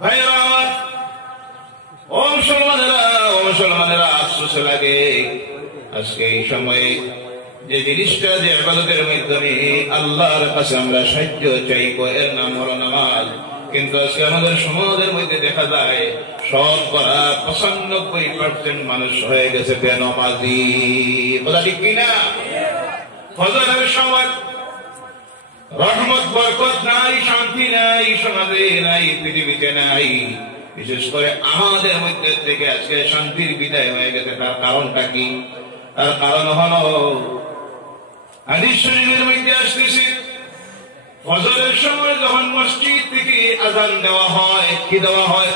ভাইরা আমার, ও মুসলমানেরা আফসোস লাগে আজকে এই সময়ে যে জিনিসটা, যে ইবাদতের মাধ্যমে আল্লাহর কাছে আমরা সাহায্য চাইবো, এর নাম হলো নামাজ। কিন্তু আজকে আমাদের সমাজের মধ্যে দেখা যায় 95% মানুষ হয়ে গেছে বেনামাজি। কথা ঠিক কিনা? ফজরের সময় রহমত বরকত নাই, শান্তি নাই, সমাজে নাই, পৃথিবীতে নাই। বিশেষ করে আমাদের মধ্যে থেকে আজকে শান্তির বিদায় হয়ে গেছে। তার কারণটা কি? তার কারণ হলো হাদিস শরীফের মধ্যে আসতেছে, ফজরের সময় যখন মসজিদ থেকে আযান দেওয়া হয়, কি দেওয়া হয়?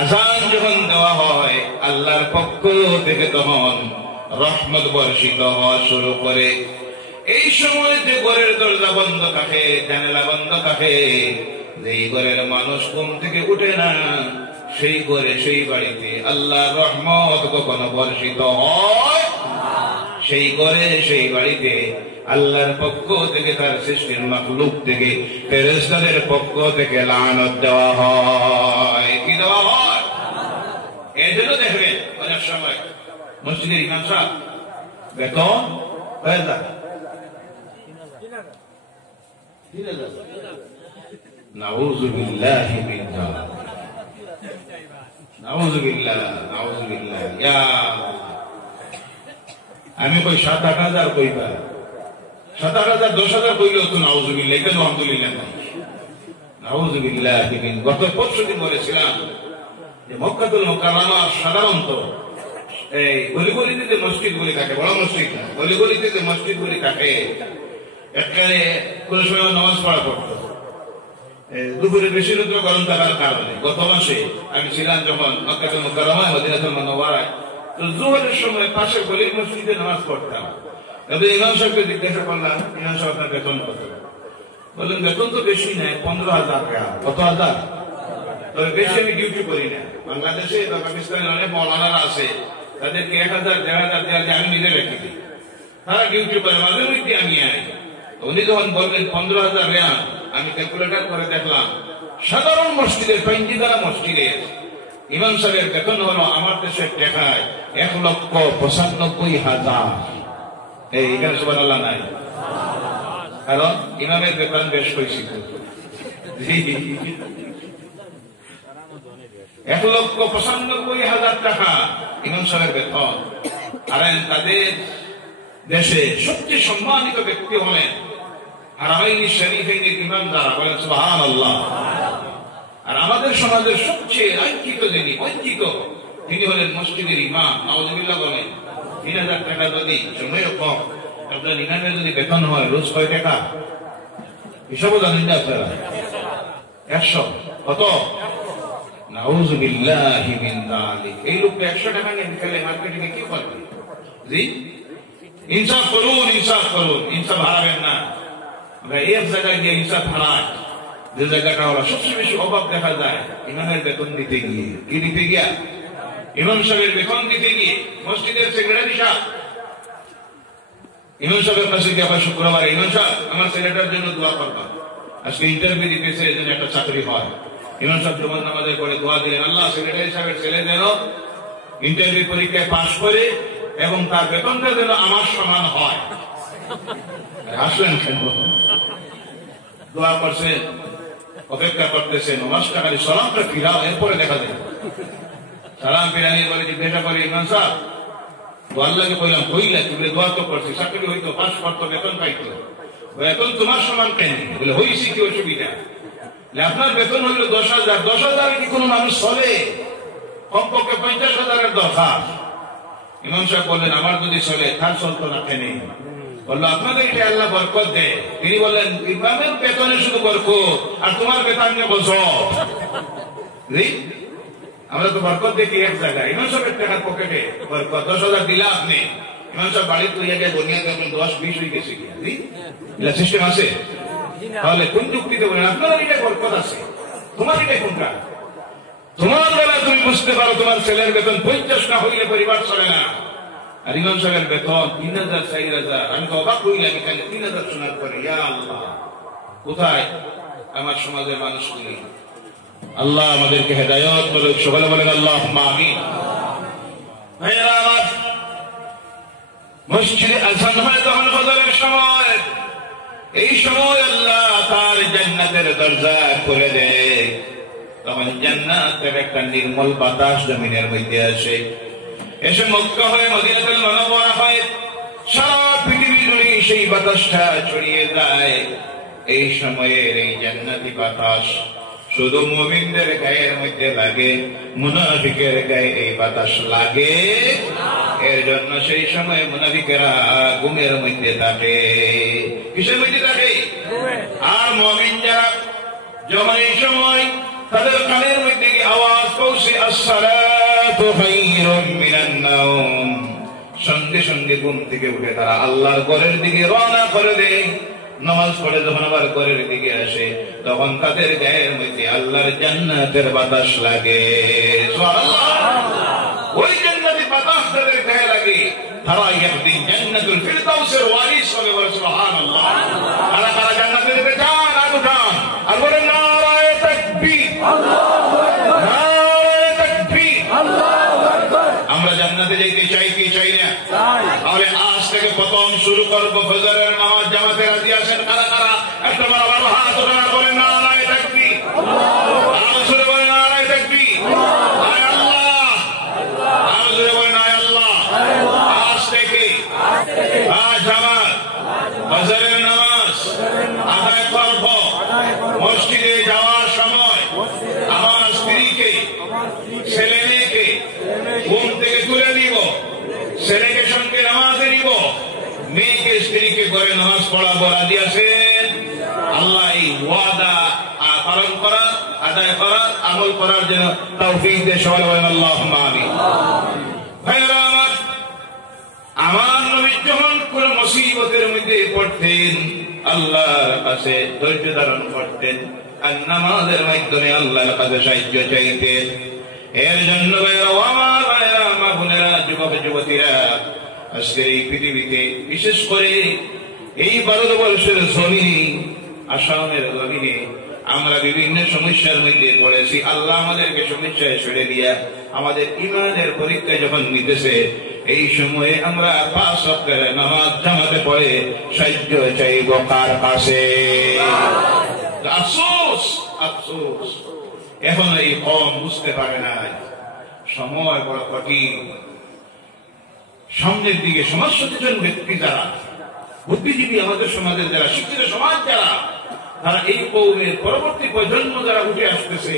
আযান যখন দেওয়া হয়, আল্লাহর পক্ষ থেকে তখন রহমত বর্ষিত হওয়া শুরু করে। এই সময় যে ঘরের দরজা বন্ধ থাকে, জানালা বন্ধ থাকে, যেই ঘরের মানুষ ঘুম থেকে উঠে না, সেই ঘরে, সেই বাড়িতে আল্লাহর রহমত কখনো বর্ষিত হয়? সেই ঘরে, সেই বাড়িতে আল্লাহর পক্ষ থেকে, তার সৃষ্টির মাখলুক থেকে, ফেরেশতাদের পক্ষ থেকে লানত দেওয়া হয়। কি দেওয়া হয়? এই জন্য দেখবেন অনেক সময় মসজিদের ইমাম সাহেব বেতন হয়ে যায় নাউযুবিল্লাহি মিন যালিক, নাউযুবিল্লাহ, নাউযুবিল্লাহ। ইয়া আমি কই 7-8,000 কইবা, 7-8,000 10,000 কইলেও তো নাউযুবিল্লাহ, কেন আলহামদুলিল্লাহ নাই? নাউযুবিল্লাহি মিন। গত পরশুদিন বলেছিলাম যে মক্কাতুল মুকাররমা সাধারণত এই গলিগলিতে যে মসজিদগুলি থাকে, বড় মসজিদ না, গলিগলিতে যে মসজিদগুলি থাকে, এখানে কোন সময় নামাজ পড়া পড়তো দুপুরে বেশি রুদ্র গরম থাকার কারণে। গত মাসে আমি ছিলাম যখন মক্কাতুল মুকাররমায়, মদিনাতুল মুনাওয়ারায়, তো জোহরের সময় পাশের গলির মসজিদে নামাজ পড়তাম। তবে ইমাম সাহেবকে জিজ্ঞাসা করলাম, ইমাম সাহেব আপনার বেতন কত? বললেন বেতন তো বেশি নাই, 15,000 টাকা। কত হাজার? তবে বেশি আমি ডিউটি করি না। বাংলাদেশে বা পাকিস্তানের অনেক মৌলানারা আছে, তাদেরকে 1,000 1,500 দেওয়া আমি নিজে রেখে দিই, তারা ডিউটি করে, মাঝে মধ্যে আমি আই। উনি যখন বললেন 15,000 রিয়াল, আমি ক্যালকুলেটর করে দেখলাম সাধারণ মসজিদের, পাঞ্জিদারা মসজিদের ইমাম সাহেবের বেতন হলো আমার দেশের টাকায় 1,95,000। এই এখানে সুবহানাল্লাহ নাই, কারণ ইমামের বেতন বেশ হয়েছে। 1,95,000 টাকা ইমাম সাহেবের বেতন। আর তাদের দেশে সবচেয়ে সম্মানিত ব্যক্তি হলেন হারামাইন শরীফের ইমাম, যারা বলেন সুবহানাল্লাহ। আর আমাদের সমাজের সবচেয়ে লাঞ্ছিত যিনি, বঞ্চিত, তিনি হলেন মসজিদের ইমাম। নাউযুবিল্লাহ বলেন। 3,000 টাকা যদি সময় কম, আপনার ইমামের যদি বেতন হয় রোজ কয় টাকা? হিসাবও জানেন না আপনারা? 100। কত? নাউযুবিল্লাহি মিন যালিক। এই লোকটা 100 টাকা নিয়ে বিকালে মার্কেটিং এ কি করবে? জি, ইনসাফ করুন, ইনসাফ করুন, ইনসাফ হারাবেন না। আমরা এক জায়গায় গিয়ে ইনসাফ হারাই, যে জায়গাটা হলো সবচেয়ে বেশি অভাব দেখা যায় ইমামের বেতন দিতে গিয়ে। কি দিতে গিয়া? ইমাম সাহেবের বেতন দিতে গিয়ে। মসজিদের সেক্রেটারি সাহেব ইমাম সাহেবের কাছে গিয়ে আবার শুক্রবার, ইমাম সাহেব আমার ছেলেটার জন্য দোয়া করবা, আজকে ইন্টারভিউ দিতেছে, এই জন্য একটা চাকরি হয়। ইমাম সাহেব জুমার নামাজের পরে দোয়া দিলেন, আল্লাহ সেক্রেটারি সাহেবের ছেলে যেন ইন্টারভিউ পরীক্ষায় পাশ করে এবং তার বেতনটা যেন আমার সমান হয়। আসলেন কেন? দোয়া করছেন, অপেক্ষা করতেছেন, নমস্কার, খালি সালামটা ফিরাও, এরপরে দেখা যায়। সালাম ফিরানি বলে জিজ্ঞাসা করে, ইমাম সাহেব আল্লাহকে বললাম, কইলা তুমি দোয়া তো করছি, চাকরি হইতো, পাশ করতো, বেতন পাইতো, বেতন তোমার সমান কেন? বলে হয়েছি, কি অসুবিধা? আপনার বেতন হইল 10,000, 10,000 কি কোনো মানুষ চলে? কমপক্ষে 50,000-এর দরকার। ইমাম সাহেব বললেন, আমার যদি চলে, তার চলতো না কেন? বললো, আপনাদের এটা আল্লাহ বরকত দেয়। তিনি বললেন, ইমামের বেতনে শুধু বরকত, আর তোমার বেতন নিয়ে বলছো। আমরা তো বরকত দেখি এক জায়গায়, ইমাম সাহেবের টাকার পকেটে বরকত। 10,000 দিলা আপনি, ইমাম সাহেব বাড়ির তুই আগে বনিয়া দেখবেন 10-20 হয়ে গেছে। এটা সিস্টেম আছে? তাহলে কোন যুক্তিতে বলেন আপনার এটা বরকত আছে, তোমার এটা কোনটা? তোমার বেলা তুমি বুঝতে পারো তোমার ছেলের বেতন 50 না হইলে পরিবার চলে না। আর ইমাম সাহেবের বেতন 3,000, 4,000। আমি তো অবাক হইলাম এখানে 3,000 শোনার পরে। ইয়া আল্লাহ, কোথায় আমার সমাজের মানুষগুলি? আল্লাহ আমাদেরকে হেদায়েত করুক, সকলে বলেন আল্লাহুম্মা আমিন। ভাইরা আমার, মসজিদে আযান হয় তখন ফজরের সময়, এই সময় আল্লাহ তার জান্নাতের দরজা খুলে দেয়, তখন জান্নাতের একটা নির্মল বাতাস জমিনের মধ্যে আসে, এসে মক্কা হয়ে মদিনাতুল মুনাওয়ারা হয়, সারা পৃথিবী জুড়ে সেই বাতাসটা ছড়িয়ে যায়। এই সময়ের এই জান্নাতি বাতাস শুধু মুমিনদের গায়ের মধ্যে লাগে, মুনাফিকের গায়ে এই বাতাস লাগে। এর জন্য সেই সময় মুনাফিকেরা ঘুমের মধ্যে থাকে। কিসের মধ্যে থাকে? আর মুমিন যারা যখন এই সময় তাদের কানের মধ্যে আওয়াজ পৌঁছে আসসালাতু খায়রুম মিনান নাওম, সঙ্গে সঙ্গে ঘুম থেকে উঠে তারা আল্লাহর ঘরের দিকে রওনা করে দেয়। নামাজ পড়ে যখন আবার ঘরের দিকে আসে, তখন তাদের গায়ের মধ্যে আল্লাহর জান্নাতের বাতাস লাগে। সুবহানাল্লাহ। ওই জান্নাতি বাতাস তাদের গায়ে লাগে, তারা একদিন জান্নাতুল ফিরদাউসের ওয়ারিস হবে। বলে সুবহানাল্লাহ। কারা কারা জান্নাতে যেতে চান? আর উঠান আর বলেন নারায়ে তাকবীর, আল্লাহু আকবার, নারায়ে তাকবীর, আল্লাহু আকবার। আমরা জান্নাতে যেতে চাই কি চাই না? চাই। তাহলে আজ থেকে প্রথম শুরু করব ফজরের নামাজ জামাতে রাজি আছেন কারা কারা? একটা বড় হাত ওঠান, বলেন নারায়ে তাকবীর, আল্লাহু আকবার। আর জোরে বলেন নারায়ে তাকবীর, আয় আল্লাহ, আর জোরে বলেন আয় আল্লাহ। আজ থেকে আজ আমার ফজরের নামাজ আদায় করব। মসজিদে যাওয়ার সময় আমার স্ত্রীকে, ছেলে মেয়েকে ঘুম থেকে তুলে নিব, ছেলেকে সঙ্গে নামাজে নিব, মেয়েকে স্ত্রীকে ঘরে নামাজ পড়াবো। রাজি আছেন? আল্লাহ এই ওয়াদা পালন করা, আদায় করা, আমল করার জন্য তৌফিক দেন। সবাই বলেন আল্লাহুম্মা আমিন। ভাইরা আমার, আমার নবী যখন কোন মুসিবতের মধ্যে পড়তেন আল্লাহর কাছে ধৈর্য ধারণ করতেন, আর নামাজের মাধ্যমে আল্লাহর কাছে সাহায্য চাইতেন। এর জন্য আমার ভাইরা, মা বোনেরা, যুবক যুবতীরা, আজকের এই পৃথিবীতে বিশেষ করে এই ভারতবর্ষের জমিনে, আসামের জমিনে আমরা বিভিন্ন সমস্যার মধ্যে পড়েছি। আল্লাহ আমাদেরকে সমস্যায় ছেড়ে দিয়া আমাদের ইমানের পরীক্ষা যখন নিতেছে, এই সময়ে আমরা 5 ওয়াক্তের নামাজ জামাতে পড়ে সাহায্য চাইব কার কাছে? আফসোস, আফসোস, এখন এই কম বুঝতে পারে না। সময় বড় কঠিন। সামনের দিকে সমাজ সচেতন ব্যক্তি যারা, বুদ্ধিজীবী আমাদের সমাজের যারা, শিক্ষিত সমাজ যারা, তারা এই কওমের পরবর্তী প্রজন্ম যারা উঠে আসতেছে,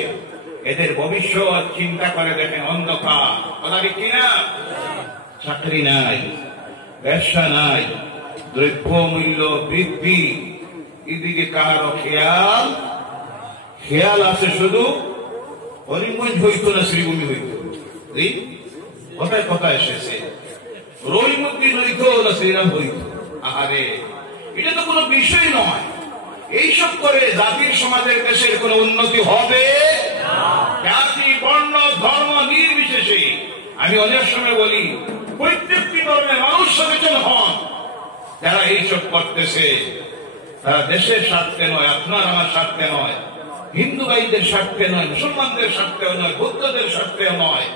এদের ভবিষ্যৎ চিন্তা করে দেখেন অন্ধকার। কথা ঠিক কিনা? চাকরি নাই, ব্যবসা নাই, দ্রব্য মূল্য বৃদ্ধি, এদিকে কারো খেয়াল খেয়াল আছে শুধু হরিগঞ্জ হইত না শ্রীভূমি হইত। কথায় কথা এসেছে, রহিমুদ্দিন হইত না শ্রীরাম হইত। আহারে, এটা তো কোনো বিষয় নয়। এইসব করে জাতির সমাজের দেশের কোন উন্নতি হবে? জাতি, বর্ণ, ধর্ম নির্বিশেষে আমি অনেক সময় বলি, প্রত্যেকটি ধর্মের মানুষ সচেতন হন। যারা এইসব করতেছে তারা দেশের স্বার্থে নয়, আপনার আমার স্বার্থে নয়, হিন্দু ভাইদের স্বার্থে নয়, মুসলমানদের স্বার্থেও নয়, বৌদ্ধদের স্বার্থেও নয়,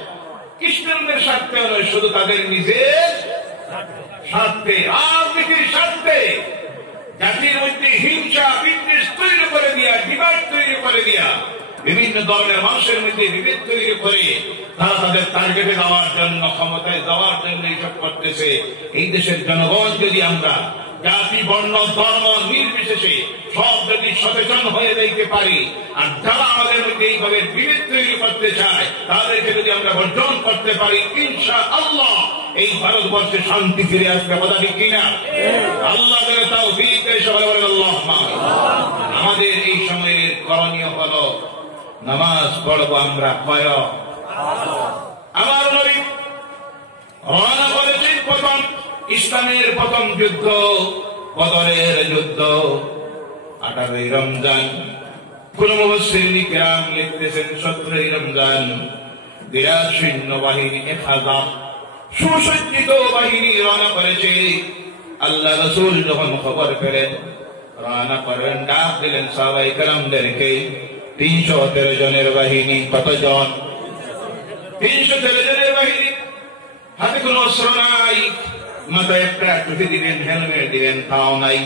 খ্রিস্টানদের স্বার্থেও নয়, শুধু তাদের নিজের স্বার্থে, রাজনীতির স্বার্থে। জাতির মধ্যে হিংসা বিদ্বেষ তৈরি করে দিয়া, বিবাদ তৈরি করে দিয়া, বিভিন্ন ধরনের মানুষের মধ্যে বিভেদ তৈরি করে তারা তাদের টার্গেটে যাওয়ার জন্য, ক্ষমতায় যাওয়ার জন্য এইসব করতেছে। এই দেশের জনগণ যদি আমরা জাতি, বর্ণ, ধর্ম নির্বিশেষে সব যদি সচেতন হয়ে যাইতে পারি, আর যারা আমাদের মধ্যে এইভাবে বিভেদ তৈরি করতে চায় তাদেরকে যদি আমরা বর্জন করতে পারি, ইনশাআল্লাহ এই ভারতবর্ষে শান্তি ফিরে আসবে। কথা ঠিক কিনা? আল্লাহ তাওফীক দেয়। সবাই বলেন আল্লাহুম্মা আমিন। আমাদের এই সময়ের করণীয় হলো নামাজ পড়ব আমরা কয়? আমার নবী রওনা করেছেন প্রথম ইসলামের প্রথম যুদ্ধ, বদরের যুদ্ধ, 18ই রমজান। কোন মুফাসসিরিন কিরাম লিখতেছেন 17ই রমজান। বিরাট সৈন্যবাহিনী 1000 সুসজ্জিত বাহিনী রওনা করেছে। আল্লাহ রাসূল যখন খবর পেলেন, রওনা করেন, ডাক দিলেন সাহাবায়ে কেরামদেরকে, 313 জনের বাহিনী। কতজন? 313 জনের বাহিনী। হাতে কোনো অস্ত্র নাই, মাথায় একটা টুপি দিবেন, হেলমেট দিবেন, তাও নাই।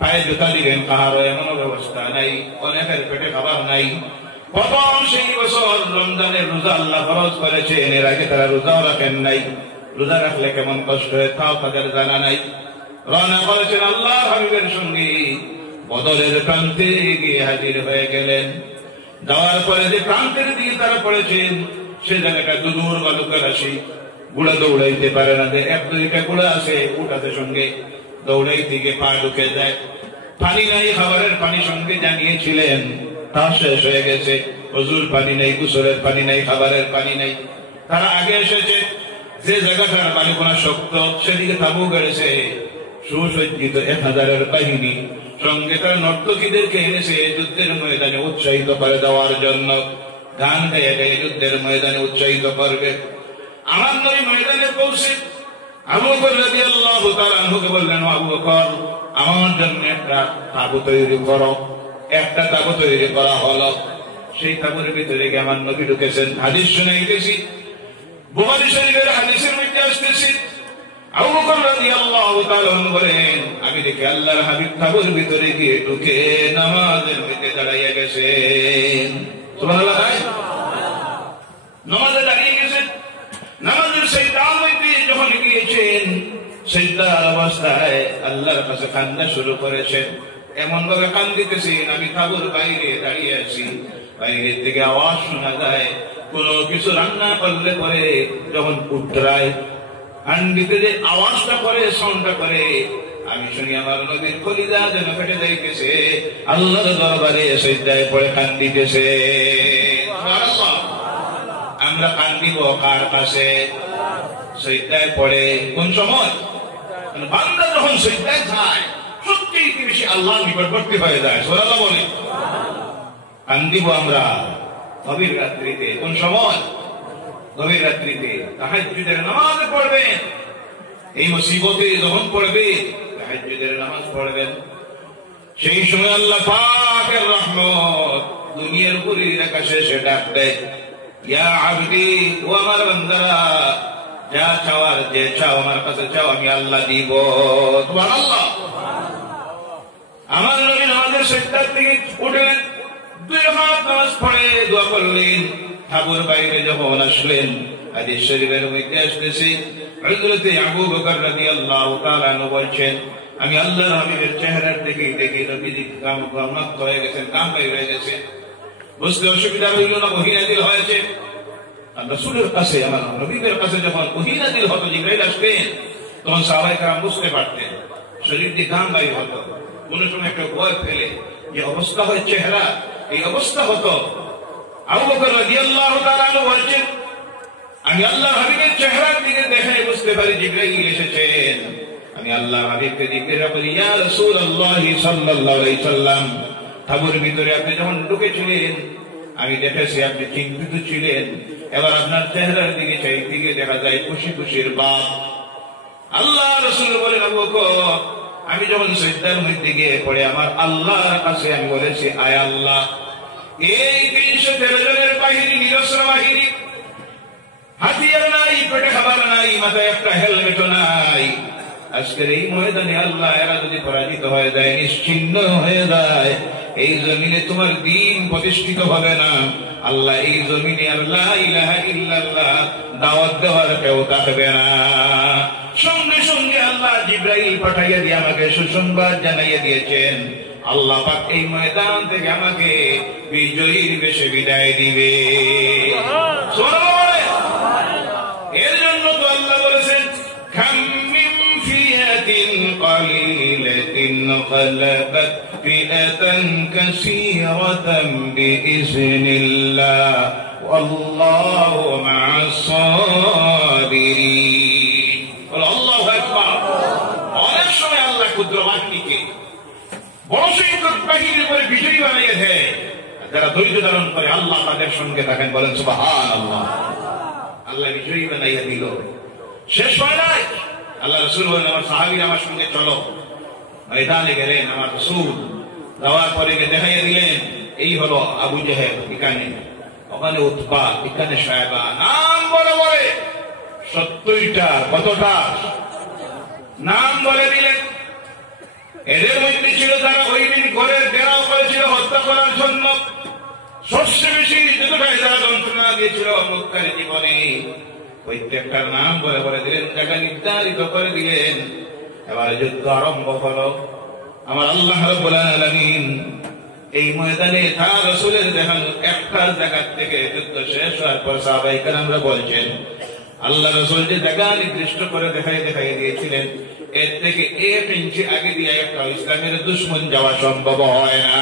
পায়ে জুতা দিবেন, কাহারও এমন ব্যবস্থা নাই। অনেকের পেটে খাবার নাই। প্রথম সেই বছর রমজানের রোজা আল্লাহ ফরজ করেছেন, এর আগে তারা রোজাও রাখেন নাই। রোজা রাখলে কেমন কষ্ট হয় তাও তাদের জানা নাই। রওনা করেছেন আল্লাহ হাবিবের সঙ্গে, বদরের প্রান্তে গিয়ে হাজির হয়ে গেলেন। যাওয়ার পরে যে প্রান্তের দিকে তারা পড়েছেন, সে জায়গাটা দুদূর বালুকা রাশি, গুড়া দৌড়াইতে পারে না। যে 1-2টা গুড়া আছে, উঠাতে সঙ্গে দৌড়াইতে গিয়ে পা ঢুকে যায়। পানি নাই, খাবারের পানি সঙ্গে জানিয়েছিলেন, তা শেষ হয়ে গেছে। ওযুর পানি নেই, গোসলের পানি নেই, খাবারের পানি নেই। তারা আগে এসেছে যে জায়গাটার বালিকোনা শক্ত, সেদিকে তাবু গেড়েছে। সুসজ্জিত 1000-এর বাহিনী সঙ্গে তারা নর্তকীদেরকে এনেছে যুদ্ধের ময়দানে উৎসাহিত করে দেওয়ার জন্য। গান গায়ে গায়ে যুদ্ধের ময়দানে উৎসাহিত করবে। আমার নবী ময়দানে পৌঁছে আবু বকর রাদিয়াল্লাহু তাআলা আনহুকে বললেন, আবু বকর, আমার জন্য একটা তাবু তৈরি করো। একটা তাবু তৈরি করা হলো। সেই তাবুর ভিতরে গিয়ে আমার নবী ঢুকেছেন। হাদিস শুনাইতেছি, বুখারী শরীফের হাদিসের মধ্যে আসতেছি। আবু বকর রাদিয়াল্লাহু তাআলা বলেন, আমি দেখি আল্লাহর হাবিব তাবুর ভিতরে গিয়ে ঢুকে নামাজের মধ্যে দাঁড়াইয়া গেছেন। সুবহানাল্লাহ। নামাজে দাঁড়িয়ে গেছেন। নামাজের সিজদার মধ্যে যখন গিয়েছেন, সিজদার অবস্থায় আল্লাহর কাছে কান্না শুরু করেছেন। এমন ভাবে কান্দিতেছেন, আমি তাবুর বাইরে দাঁড়িয়ে আছি। বাইরের থেকে আওয়াজ শোনা যায়, কোন কিছু রান্না করলে পরে যখন উঠরায় হান্ডিতে যে আওয়াজটা করে, সাউন্ডটা করে, আমি শুনি আমার নবীর কলিজা যেন ফেটে যাইতেছে। আল্লাহর দরবারে সিজদায় পড়ে কান্দিতেছে। আমরা কান্দিব কার কাছে? সিজদায় পড়ে। কোন সময়? বান্দা যখন সিজদায় যায়, সত্যিই বেশি আল্লাহর নিকটবর্তী হয়ে যায়। সুবহানাল্লাহ বলে। কান্দিব আমরা গভীর রাত্রিতে। কোন সময়? গভীর রাত্রিতে। তাহাজ্জুদের নামাজ পড়বেন। এই মুসিবতে যখন পড়বে, তাহাজ্জুদের নামাজ পড়বেন। সেই সময় আল্লাহ পাকের রহমত দুনিয়ার উপরে আকাশে সে ডাক দেয়, ইয়া আবদি, ও আমার বান্দারা, যা চাওয়ার যে চাও আমার কাছে চাও, আমি আল্লাহ দিব। সুবহানাল্লাহ। আমার নবী নামাজের সিজদার থেকে উঠলেন, 2 রাকাত নামাজ পড়ে দোয়া করলেন। তাবুর বাইরে যখন আসলেন, হাদিস শরীফের মধ্যে আসতেছে, হযরত আবু বকর রাদিয়াল্লাহু তাআলা আনহু বলছেন, আমি আল্লাহর হাবিবের চেহারার দিকে দেখে নবীজি কামনাত হয়ে গেছেন, কাম হয়ে গেছে। বুঝতে অসুবিধা হইল না, ওহী নাযিল হয়েছে। রাসূলের কাছে, আমার হাবিবের কাছে যখন ওহী নাযিল হতো, জিবরাইল আসতেন, তখন সাহাবায়ে কেরাম বুঝতে পারতেন, শরীর দিয়ে ঘাম বাইর হতো। কোন সময় একটা ভয় ফেলে যে অবস্থা হয় চেহারা, এই অবস্থা হতো। আবু বকর রাদিয়াল্লাহু তাআলা আনহু বলছেন, আমি আল্লাহর হাবিবের চেহারার দিকে দেখে বুঝতে পারি জিবরাইল এসেছেন। আমি আল্লাহর হাবিবকে জিজ্ঞাসা করি, ইয়া রাসূলুল্লাহ সাল্লাল্লাহু আলাইহি সাল্লাম, তাবুর ভিতরে আপনি যখন ঢুকেছিলেন, আমি দেখেছি আপনি চিন্তিত ছিলেন। এবার আপনার চেহারার দিকে চাইতে গিয়ে দেখা যায় খুশি খুশির ভাব। আল্লাহ রাসূল বলেন, আবু বকর, আমি যখন সিজদার মধ্যে গিয়ে পড়ে আমার আল্লাহর কাছে আমি বলেছি, আয় আল্লাহ, এই 313 জনের বাহিনী, নিরস্ত্র বাহিনী, হাতিয়ার নাই, পেটে খাবার নাই, মাথায় একটা হেলমেটও নাই। আজকের এই ময়দানে আল্লাহ, এরা যদি পরাজিত হয়ে যায়, নিশ্চিহ্ন হয়ে যায়, এই জমিনে তোমার দ্বীন প্রতিষ্ঠিত হবে না। আল্লাহ, এই জমিনে আল্লাহ ইলাহা ইল্লাল্লাহ দাওয়াত দেওয়ার কেউ থাকবে না। সঙ্গে সঙ্গে আল্লাহ জিবরাইল পাঠাইয়া দিয়ে আমাকে সুসংবাদ জানাইয়া দিয়েছেন, আল্লাহ পাক এই ময়দান থেকে আমাকে বিজয়ীর বেশে বিদায় দিবে। এর জন্য তো আল্লাহ বলেছেন, কাম মিন ফিয়াতিন কালিলাতিন গালাবাত ফিআতান কাসীরাতান বিইজনিল্লাহ ওয়াল্লাহু মা'আস সাবিরিন। আল্লাহু আকবার। অনেক সময় আল্লাহ ক্ষুদ্র বাহিনীকে বড় সংখ্যক বাহিনীর উপরে বিজয়ী বানিয়ে দেয়। যারা ধৈর্য ধারণ করে আল্লাহ তাদের সঙ্গে থাকেন। বলেন সুবহানাল্লাহ। আল্লাহ বিজয়ী বানাইয়া দিল। শেষ হয় নাই। আল্লাহ রাসূল বলেন, আমার সাহাবীরা আমার সঙ্গে চলো। ময়দানে গেলেন, আমার রাসূল যাওয়ার পরে দেখাইয়া দিলেন এই হলো আবু জেহেল, এখানে ওখানে উতবা, এখানে সাহেবা, নাম বলে বলে 70টা কতটা নাম বলে দিলেন। এদের মধ্যে ছিল তারা ওই দিন ঘরের ঘেরাও করেছিল হত্যা করার জন্য। সবচেয়ে বেশি যতটাই তারা যন্ত্রণা দিয়েছিল মুক্তার জীবনে, প্রত্যেকটার নাম বলে বলে দিলেন, জায়গা নির্ধারিত করে দিলেন। এবার যুদ্ধ আরম্ভ হলো। আমার আল্লাহ রাব্বুল আলামিন এই ময়দানে তার রাসূলের দেখানো একটা জায়গা থেকে যুদ্ধ শেষ হওয়ার পর সাহাবায়ে কেরামরা বলছেন, আল্লাহ রাসূল যে জায়গা নির্দিষ্ট করে দেখাই দিয়েছিলেন, এর থেকে 1 ইঞ্চি আগে দিয়ে একটা ইসলামের দুশমন যাওয়া সম্ভব হয় না।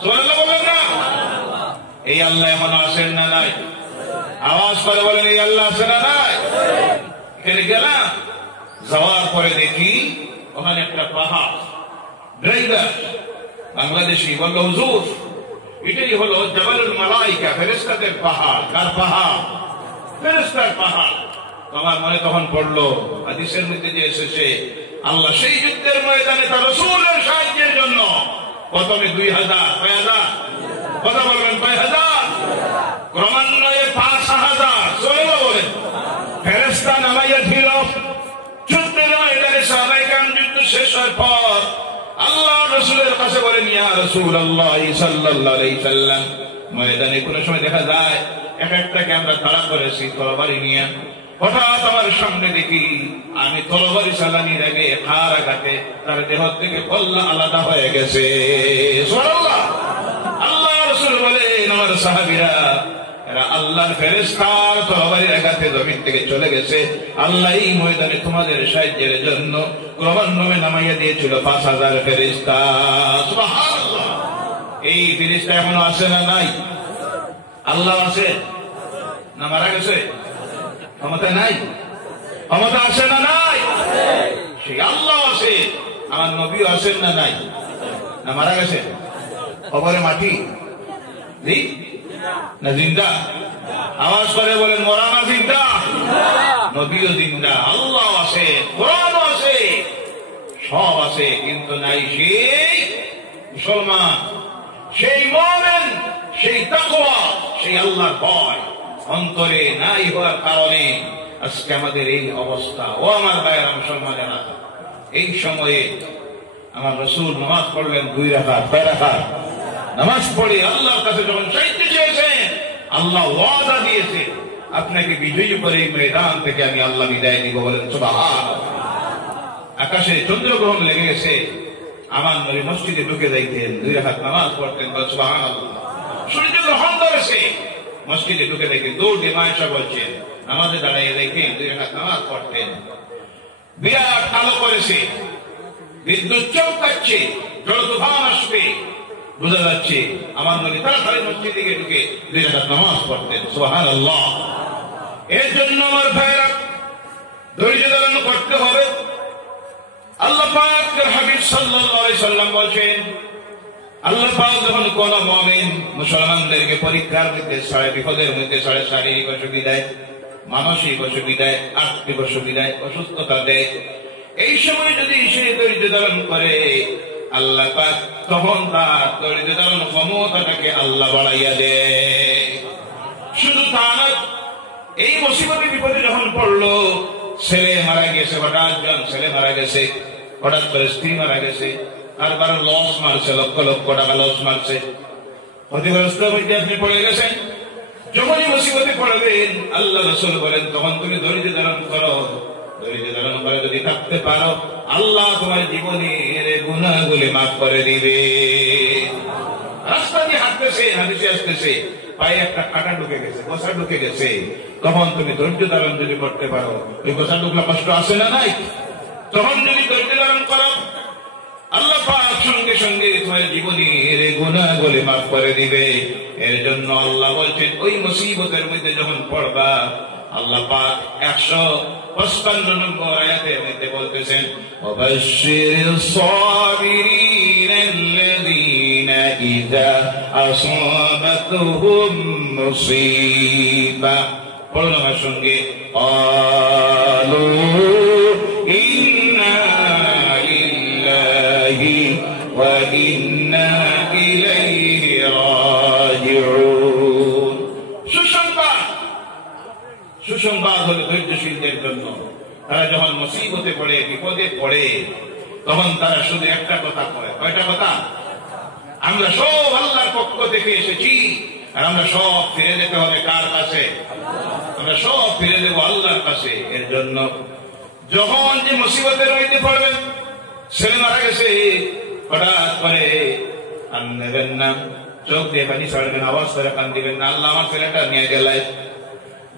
সুবহানাল্লাহ বলেন না? এই আল্লাহ এমন আসেন না নাই? আওয়াজ করে বলেন এই আল্লাহ আসেন না নাই? এখানে গেলাম, যাওয়ার পরে দেখি ওখানে একটা পাহাড়। ড্রাইভার বাংলাদেশি বলল, হুজুর এটাই হলো জাবালুল মালাইকা, ফেরেশতাদের পাহাড়। কার পাহাড়? ফেরেশতার পাহাড়। আমার মনে তখন পড়লো হাদিসের মধ্যে যে এসেছে, আল্লাহ সেই যুদ্ধের ময়দানে তার রাসূলের সাহায্যের জন্য প্রথমে 2000, কয় হাজার? কথা বলবেন, কয় হাজার? ক্রমান্বয়ে 5000 চলে বলেন ফেরেশতা নামাইয়া ছিল। যুদ্ধের ময়দানে সাহাবায়ে কেরাম যুদ্ধ শেষ হওয়ার পর আল্লাহ রাসূলের কাছে বলেন, ইয়া রাসূলুল্লাহ সাল্লাল্লাহু আলাইহি সাল্লাম, ময়দানে কোন সময় দেখা যায় এক একটাকে আমরা তাড়া করেছি তরবারি নিয়ে, হঠাৎ আমার সামনে দেখি আমি তরবারি চালানির আগে খার আঘাতে তার দেহ থেকে কল্লা আলাদা হয়ে গেছে। সুবহানাল্লাহ। আল্লাহ রাসূল বলেন, আমার সাহাবীরা এরা আল্লাহর ফেরেশতার তরবারির আঘাতে জমিন থেকে চলে গেছে। আল্লাহ এই ময়দানে তোমাদের সাহায্যের জন্য ক্রমান্বয়ে নামাইয়া দিয়েছিল 5000 ফেরেশতা। সুবহানাল্লাহ। এই ফেরেশতা এখনো আছে না নাই? আল্লাহ আছে না মারা গেছে? ক্ষমতা নাই? ক্ষমতা আছে না নাই? সেই আল্লাহ আছে। আমার নবীও আছেন না নাই? না মারা গেছে? কবরে মাটি না জিন্দা? আওয়াজ করে বলেন, মরা না জিন্দা? নবীও জিন্দা, আল্লাহ আছে, কোরআন আছে, সব আছে, কিন্তু নাই সেই মুসলমান, সেই মুমিন, সেই তাকওয়া, সেই আল্লাহর ভয় অন্তরে নাই হওয়ার কারণে আজকে আমাদের এই অবস্থা। ও আমার ভাইয়েরা মুসলমানেরা, এই সময়ে আমার রাসূল নামাজ পড়লেন 2 রাকাত। কয় রাকাত? নামাজ পড়ে আল্লাহর কাছে যখন চাইতে চেয়েছেন, আল্লাহ ওয়াদা দিয়েছে, আপনাকে বিজয়ী করে এই ময়দান থেকে আমি আল্লাহ বিদায় দিব। বলেন সুবহানাল্লাহ। আকাশে চন্দ্রগ্রহণ লেগে গেছে। আমার নবী মসজিদে ঢুকে যাইতেন, 2 রাকাত নামাজ পড়তেন। সুবহানাল্লাহ। সূর্যগ্রহণ ধরেছে, মসজিদে ঢুকে দেখেন, দৌড়ে মায়েশা বলছেন, নামাজে দাঁড়িয়ে দেখেন 2 রাকাত নামাজ পড়তেন। বিরাট আলো করেছে, বিদ্যুৎ চমকাচ্ছে, ঝড় তুফান আসবে, বোঝা যাচ্ছে আমার নবী তাড়াতাড়ি মসজিদে ঢুকে 2 রাকাত নামাজ পড়তেন। সুবহানাল্লাহ। এর জন্য আমার ভাইরা ধৈর্য ধারণ করতে হবে। আল্লাহ পাকের হাবিব সাল্লাল্লাহু আলাইহি সাল্লাম বলেন, আল্লাহ পাক যখন কোন মুমিন মুসলমানদেরকে পরীক্ষার মধ্যে ছাড়ে, বিপদের মধ্যে ছাড়ে, শারীরিক অসুবিধায়, মানসিক অসুবিধায়, আর্থিক অসুবিধায়, অসুস্থতা দেয়, এই সময় যদি সে ধৈর্য ধারণ করে, আল্লাহ পাক তখন তার ধৈর্য ধারণ ক্ষমতাটাকে আল্লাহ বাড়াইয়া দেয়। শুধু তা নয়, এই মুসিবতে বিপদে যখন পড়লো, ছেলে মারা গেছে, হঠাৎ ছেলে মারা গেছে, হঠাৎ করে স্ত্রী মারা গেছে, তারপরে লস মারছে, লক্ষ লক্ষ টাকা লস মারছে, ক্ষতিগ্রস্তের মধ্যে আপনি পড়ে গেছেন। যখনই মুসিবতে পড়বেন, আল্লাহ রাসূল বলেন, তখন তুমি ধৈর্য ধারণ করো। ধৈর্য ধারণ করে যদি থাকতে পারো, আল্লাহ তোমার জীবনের গুনাহগুলি মাফ করে দিবে। রাস্তা দিয়ে হাঁটতেছে, হাঁটতে আসতেছে, পায়ে একটা কাঁটা ঢুকে গেছে, গোসা ঢুকে গেছে, তখন তুমি ধৈর্য ধারণ যদি করতে পারো, ওই গোসা ঢুকলে কষ্ট আসে না নাই? তখন যদি ধৈর্য ধারণ করো, আল্লাহ পাক সঙ্গে সঙ্গে তোমার জীবনের গুনাহগুলি মাফ করে দিবে। এর জন্য আল্লাহ বলছেন, ওই মুসিবতের মধ্যে যখন পড়বা, আল্লাহ পাক 155 নম্বর আয়াতের মধ্যে বলতেছেন, ওয়াবাশশিরিস সাবিরিনাল্লাযীনা ইযা আসাবাতুহুম মুসিবা। পড়ুন আমার সঙ্গে, ক্বালু ইন্না লিল্লাহি ওয়া ইন্না সুসংবাদ হলো ধৈর্যশীলদের জন্য। তারা যখন মুসিবতে পড়ে, বিপদে পড়ে, তখন তারা শুধু একটা কথা কয়। কয়টা কথা? আমরা সব আল্লাহর পক্ষ থেকে এসেছি, আর আমরা সব ফিরে যেতে হবে কার কাছে? আমরা সব ফিরে দেব আল্লাহর কাছে। এর জন্য যখন যে মুসিবতের মধ্যে পড়বেন, ছেলে মারা গেছে, হঠাৎ করে কান নেবেন না, চোখ দিয়ে পানি ছাড়বেন, আওয়াজ করে কান দিবেন না, আল্লাহ আমার ছেলেটা নিয়ে গেলেন।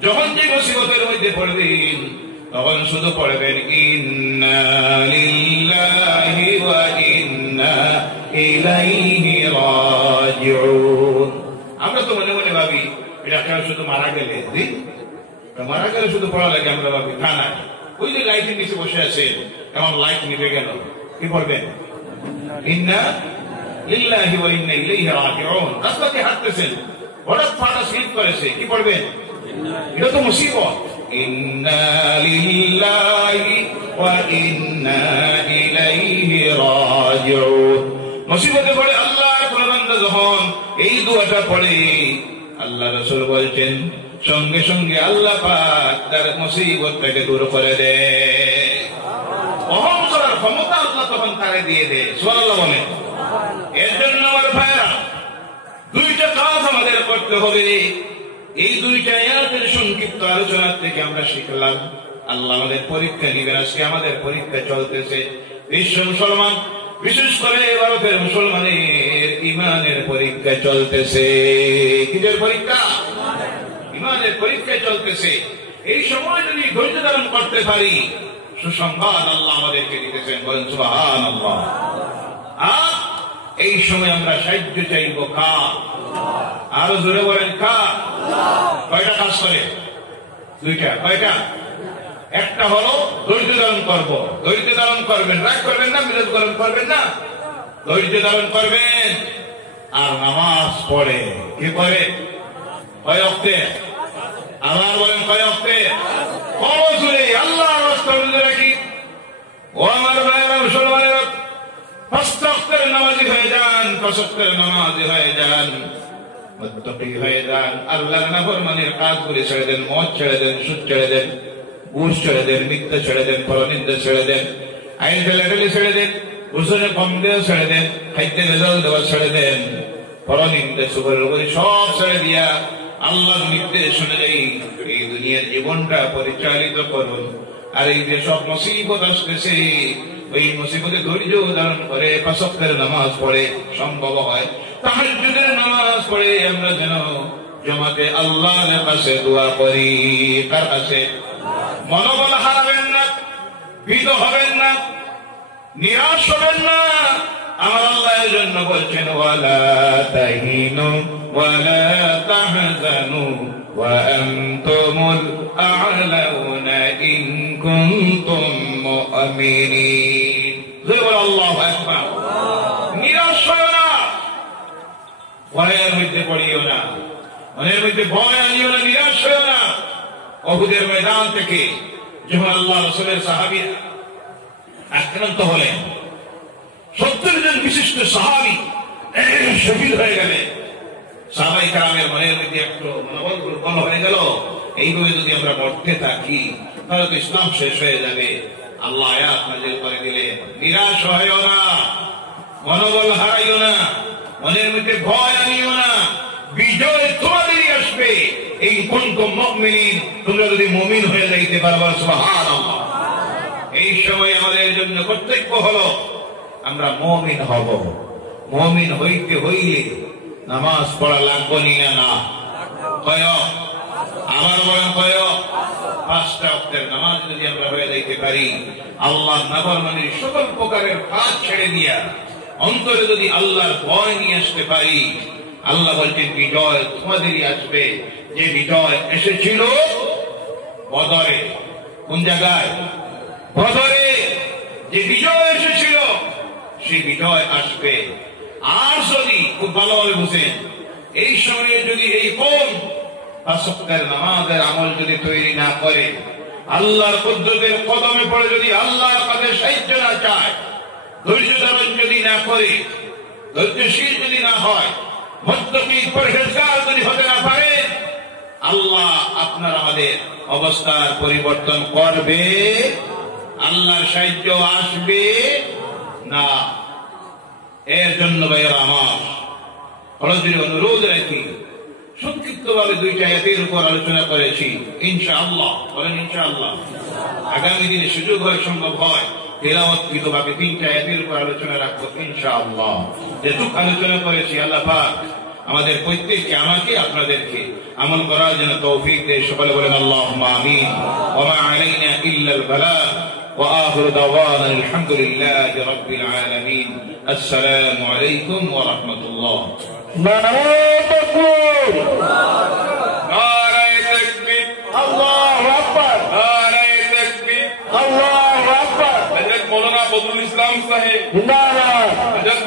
যখন যে মুসিবতের মধ্যে পড়বেন, তখন শুধু পড়বেন ইন্না লিল্লাহি ওয়া ইন্না ইলাইহি রাজিউন। আমরা তো মনে মনে ভাবি এটা শুধু মারা গেলে, মারা গেলে শুধু পড়া লাগে। আমরা ভাবি না, ওই যে লাইটের নিচে বসে আছে, এমন লাইট নিভে গেল, কি পড়বেন? ইন্না লিল্লাহি ওয়া ইন্না ইলাইহি রাজিউন। রাস্তাতে হাঁটতেছেন, হঠাৎ পাটা স্লিপ করেছে, কি পড়বেন? এটা তো মুসিবত। ইন্না লিল্লাহি ওয়া ইন্না ইলাইহি রাজিউন। মুসিবতে পড়ে আল্লাহর কোন বান্দা যখন এই দুআটা পড়ে, আল্লাহ রাসূল বলছেন সঙ্গে সঙ্গে আল্লাহ পাক তার মুসিবতটাকে দূর করে দেয়। অহং করার ক্ষমতা আল্লাহ তখন তারে দিয়ে দেয়। সুবহানাল্লাহ বলেন। এর জন্য আমার ভাইরা, দুইটা কাজ আমাদের করতে হবে। এই দুইটা আয়াতের সংক্ষিপ্ত আলোচনা থেকে আমরা শিখলাম আল্লাহ আমাদের পরীক্ষা নিবেন। আজকে আমাদের পরীক্ষা চলতেছে। বিশ্ব মুসলমান, বিশেষ করে ভারতের মুসলমানের ইমানের পরীক্ষা চলতেছে। কিসের পরীক্ষা? ইমানের পরীক্ষা চলতেছে। এই সময় যদি ধৈর্য ধারণ করতে পারি, সুসংবাদ আল্লাহ আমাদেরকে দিতেছেন। বলেন সুবহানাল্লাহ। আর এই সময় আমরা সাহায্য চাইব কার? আরো জোরে বলেন কার? কয়টা কাজ করে? দুইটা। কয়টা? একটা হলো ধৈর্য ধারণ করব। ধৈর্য ধারণ করবেন, রাগ করবেন না, বিরোধ করবেন না, ধৈর্য ধারণ করবেন। আর নামাজ পড়ে, কি করে? কয় ওয়াক্তে? আবার বলেন কয় ওয়াক্তে? অবশ্যই আল্লাহর রাস্তা বুঝে রাখি। ও আমার ভাইরা মুসলমানেরা, 5 ওয়াক্তের নামাজি হয়ে যান, 5 ওয়াক্তের নামাজি হয়ে যান, মুত্তাকি হয়ে যান। আল্লাহর নাফরমানির কাজগুলি ছেড়ে দেন, মদ ছেড়ে দেন, সুদ ছেড়ে দেন, ঘুষ ছেড়ে দেন, মিথ্যা ছেড়ে দেন, পরনিন্দা ছেড়ে দেন, আইন ঠেলাঠেলি ছেড়ে দেন, ওজনে কম দেওয়া ছেড়ে দেন, খাইতে ভেজাল দেওয়া ছেড়ে দেন, পরনিন্দা সুগরি সব ছেড়ে দিয়া আল্লাহর নির্দেশ অনুযায়ী এই দুনিয়ার জীবনটা পরিচালিত করুন। আর এই যে সব মুসিবত আসতেছে, ওই মুসিবতে ধৈর্য ধারণ করে 5 ওয়াক্তের নামাজ পড়ে, সম্ভব হয় তাহাজ্জুদের নামাজ পড়ে আমরা যেন জমাতে আল্লাহর কাছে দোয়া করি। কার কাছে? মনোবল হারাবেন না, ভীত হবেন না, নিরাশ হবেন না। আমার আল্লাহ এর জন্য বলছেন ওয়ালা তাহিনু ওয়ালা তাহজানু ওয়া আনতুমুল আ'লাউনা ইন কুনতুম মুমিনিন। জোরে আল্লাহু আকবার। নিরাশ হও না, ভয়ের মধ্যে পড়িও না, মনের মধ্যে ভয় আনিও না, নিরাশ হও না। উহুদের ময়দান থেকে যখন আল্লাহ রাসূলের সাহাবীরা আক্রান্ত হলেন, 70 জন বিশিষ্ট সাহাবী শহীদ হয়ে গেলেন। সাহাবায়ে কেরামের মনের মধ্যে একটু মনোবল দুর্বল হয়ে গেল, এইভাবে যদি আমরা মরতে থাকি তাহলে তো ইসলাম শেষ হয়ে যাবে। আল্লাহ আয়াত নাযিল করে দিলেন, নিরাশ হইও না, মনোবল হারাইও না, মনের মধ্যে ভয় আনিও না, বিজয় তোমাদেরই আসবে। এই কুনতুম মুমিনিন, তোমরা যদি মুমিন হয়ে যাইতে পারো। সুবহানাল্লাহ। এই সময় আমাদের জন্য কর্তব্য হলো আমরা মুমিন হব। মুমিন হইতে হইলে নামাজ পড়া লাগবে না? কয়? আমার বলেন কয়? 5টা ওয়াক্তের নামাজ যদি আমরা হয়ে যাইতে পারি, আল্লাহর নাফরমানির সকল প্রকারের কাজ ছেড়ে দিয়া অন্তরে যদি আল্লাহর ভয় নিয়ে আসতে পারি, আল্লাহ বলছেন বিজয় তোমাদেরই আসবে। যে বিজয় এসেছিল বদরে, কোন জায়গায়? বদরে যে বিজয় এসেছিল সেই বিজয় আসবে। আর যদি খুব ভালোভাবে বুঝেন, এই সময়ে যদি এই কওম 5 ওয়াক্তের নামাজের আমল যদি তৈরি না করে, আল্লাহর কুদরতের কদমে পড়ে যদি আল্লাহর কাছে সাহায্য না চায়, ধৈর্য ধারণ যদি না করে, ধৈর্যশীল যদি না হয়, মুত্তাকি পরহেজগার যদি হতে না পারে, আল্লাহ আপনার আমাদের অবস্থার পরিবর্তন করবে, আল্লাহর সাহায্য আসবে না। এর জন্য ভাইয়েরা আমার হলদির অনুরোধ রাখি, সংক্ষিপ্তভাবে দুইটা আয়াতের উপর আলোচনা করেছি। ইনশাআল্লাহ বলেন ইনশাআল্লাহ, আগামী দিনে সুযোগ হয়, সম্ভব হয়, তেলাওয়াতকৃতভাবে তিনটা আয়াতের উপর আলোচনা রাখবো ইনশাআল্লাহ। যেটুকু আলোচনা করেছি আল্লাহ পাক আমাদের প্রত্যেককে, আমাকে আপনাদেরকে আমল করার জন্য তৌফিক দেয়। সকলে বলেন আল্লাহুম্মা আমিন। ওয়া মা আলাইনা ইল্লাল বালাগ ওয়া আখিরু দাওয়ানা আলহামদুলিল্লাহি রাব্বিল আলামিন। আসসালামু আলাইকুম ওয়া রাহমাতুল্লাহ। নারায়ে তাকবীর, নারায়ে তাকবীর, আল্লাহু আকবার, নারায়ে তাকবীর, আল্লাহু আকবার। হযরত মাওলানা বদরুল ইসলাম সাহেব জিন্দাবাদ। হযরত